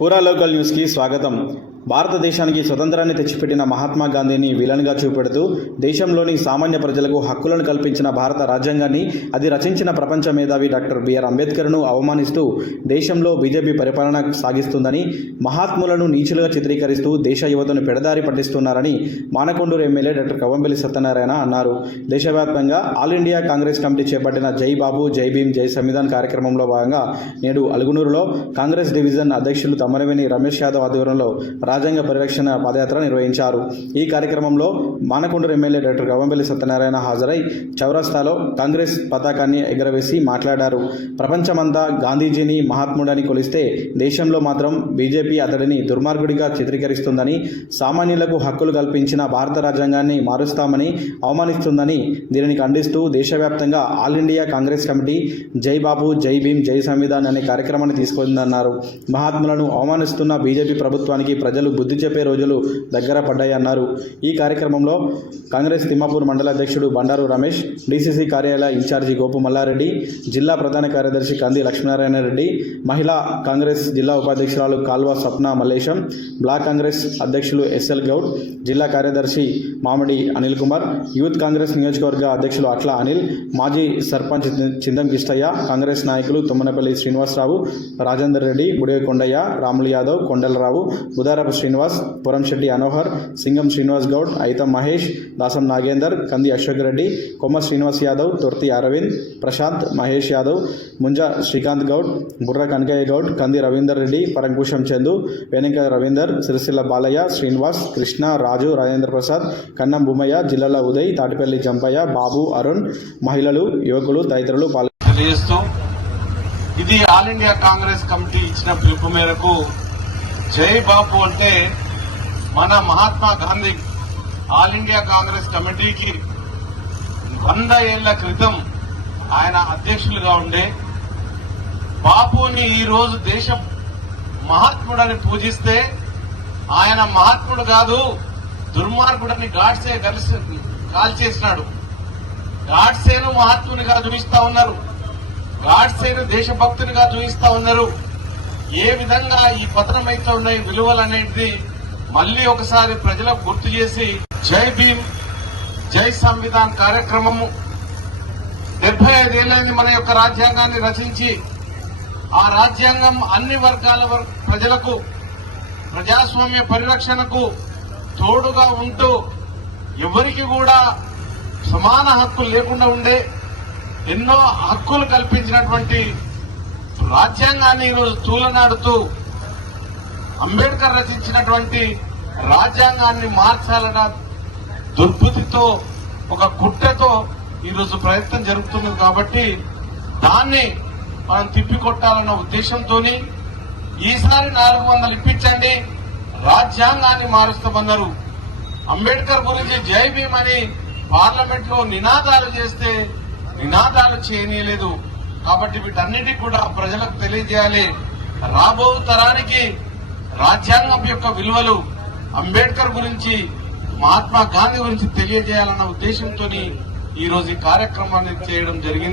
పూరా లోకల్ న్యూస్కి స్వాగతం భారతదేశానికి స్వతంత్రాన్ని తెచ్చిపెట్టిన మహాత్మా గాంధీని విలన్గా చూపెడుతూ దేశంలోని సామాన్య ప్రజలకు హక్కులను కల్పించిన భారత రాజ్యాంగాన్ని అది రచించిన ప్రపంచ మేధావి డాక్టర్ బిఆర్ అంబేద్కర్ను అవమానిస్తూ దేశంలో బీజేపీ పరిపాలన సాగిస్తుందని మహాత్ములను నీచులుగా చిత్రీకరిస్తూ దేశ యువతను పెడదారి పట్టిస్తున్నారని మానకొండూరు ఎమ్మెల్యే డాక్టర్ కవంబెల్లి సత్యనారాయణ అన్నారు. దేశవ్యాప్తంగా ఆల్ ఇండియా కాంగ్రెస్ కమిటీ చేపట్టిన జై బాబు జై భీమ్ జై సంవిధాన్ కార్యక్రమంలో భాగంగా నేడు అలుగునూరులో కాంగ్రెస్ డివిజన్ అధ్యక్షులు తమ్మరవేణి రమేష్ యాదవ్ ఆధ్వర్యంలో రాజ్యాంగ పరిరక్షణ పాదయాత్ర నిర్వహించారు. ఈ కార్యక్రమంలో మానకొండూరు ఎమ్మెల్యే డాక్టర్ గవంపల్లి సత్యనారాయణ హాజరై చౌరస్తాలో కాంగ్రెస్ పతాకాన్ని ఎగరవేసి మాట్లాడారు. ప్రపంచమంతా గాంధీజీని మహాత్ముడని కొలిస్తే దేశంలో మాత్రం బీజేపీ అతడిని దుర్మార్గుడిగా చిత్రీకరిస్తుందని సామాన్యులకు హక్కులు కల్పించిన భారత రాజ్యాంగాన్ని మారుస్తామని అవమానిస్తుందని దీనిని ఖండిస్తూ దేశవ్యాప్తంగా ఆల్ ఇండియా కాంగ్రెస్ కమిటీ జై బాబు జై భీమ్ జై సంవిధాన్ అనే కార్యక్రమాన్ని తీసుకుందన్నారు. మహాత్ములను అవమానిస్తున్న బీజేపీ ప్రభుత్వానికి ప్రజలు బుద్ధి చెప్పే రోజులు దగ్గర పడ్డాయన్నారు ఈ కార్యక్రమంలో కాంగ్రెస్ తిమ్మాపూర్ మండల అధ్యక్షుడు బండారు రమేష్ డీసీసీ కార్యాలయ ఇన్ఛార్జి గోపు మల్లారెడ్డి జిల్లా ప్రధాన కార్యదర్శి కంది లక్ష్మీనారాయణ రెడ్డి మహిళా కాంగ్రెస్ జిల్లా ఉపాధ్యక్షురాలు కాల్వ స్వప్న మల్లేశం బ్లాక్ కాంగ్రెస్ అధ్యక్షులు ఎస్ఎల్ గౌడ్ జిల్లా కార్యదర్శి మామిడి అనిల్ కుమార్ యూత్ కాంగ్రెస్ నియోజకవర్గ అధ్యక్షులు అట్ల అనిల్ మాజీ సర్పంచ్ చిందం కిష్టయ్య కాంగ్రెస్ నాయకులు తుమ్మనపల్లి శ్రీనివాసరావు రాజేందర్ రెడ్డి బుడే కొండయ్య రాములు యాదవ్ కొండలరావు బుధారపు శ్రీనివాస్ పురంశెట్టి అనోహర్ సింగం శ్రీనివాస్ గౌడ్ ఐతం మహేష్ దాసం నాగేందర్ కంది అశోక్ రెడ్డి కొమ్మ శ్రీనివాస్ యాదవ్ తొర్తి అరవింద్ ప్రశాంత్ మహేష్ యాదవ్ ముంజ శ్రీకాంత్ గౌడ్ బుర్ర కనకయ్య గౌడ్ కంది రవీందర్ రెడ్డి పరంకుశం చందు వెనక రవీందర్ సిరిసిల్ల బాలయ్య శ్రీనివాస్ కృష్ణ రాజు రాజేంద్ర ప్రసాద్ కన్నం భూమయ్య జిల్లాల ఉదయ్ తాటిపల్లి జంపయ్య బాబు అరుణ్ మహిళలు యువకులు తదితరులు పాల్గొన్నారు ఇది ఆల్ ఇండియా కాంగ్రెస్ కమిటీ ఇచ్చిన పిలుపు మేరకు జై బాపు అంటే మన మహాత్మా గాంధీ ఆల్ ఇండియా కాంగ్రెస్ కమిటీకి వంద ఏళ్ళ క్రితం ఆయన అధ్యక్షులుగా ఉండే బాపుని ఈరోజు దేశం మహాత్ముడని పూజిస్తే ఆయన మహాత్ముడు కాదు దుర్మార్గుడని గాడ్సే కలిసి కాల్చేసినాడు. గాడ్సేను మహాత్మునిగా చూపిస్తా ఉన్నారు. గాడ్సేను దేశభక్తునిగా చూపిస్తా ఉన్నారు. ఏ విధంగా ఈ పతనమైతే ఉన్న విలువలు అనేది మళ్ళీ ఒకసారి ప్రజలకు గుర్తు చేసి జై భీమ్ జై సంవిధాన్ కార్యక్రమము డెబ్బై ఐదేళ్ళైంది మన యొక్క రాజ్యాంగాన్ని రచించి ఆ రాజ్యాంగం అన్ని వర్గాల ప్రజలకు ప్రజాస్వామ్య పరిరక్షణకు తోడుగా ఉంటూ ఎవరికి కూడా సమాన హక్కులు లేకుండా ఉండే ఎన్నో హక్కులు కల్పించినటువంటి రాజ్యాంగాన్ని ఈరోజు తూలనాడుతూ అంబేద్కర్ రచించినటువంటి రాజ్యాంగాన్ని మార్చాలన్న దుర్బుద్ధితో ఒక కుట్రతో ఈరోజు ప్రయత్నం జరుగుతున్నది కాబట్టి దాన్ని మనం తిప్పికొట్టాలన్న ఉద్దేశంతో ఈసారి నాలుగు వందలు ఇప్పించండి రాజ్యాంగాన్ని మారుస్తామన్నారు. అంబేద్కర్ గురించి జై భీమ్ అని పార్లమెంట్లో నినాదాలు చేస్తే నినాదాలు చేయనీయలేదు. కాబట్టి వీటన్నిటి కూడా ప్రజలకు తెలియజేయాలి. రాబో తరానికి రాజ్యాంగం యొక్క విలువలు అంబేద్కర్ గురించి మహాత్మా గాంధీ గురించి తెలియజేయాలన్న ఉద్దేశంతో ఈ రోజు ఈ కార్యక్రమాన్ని చేయడం జరిగింది.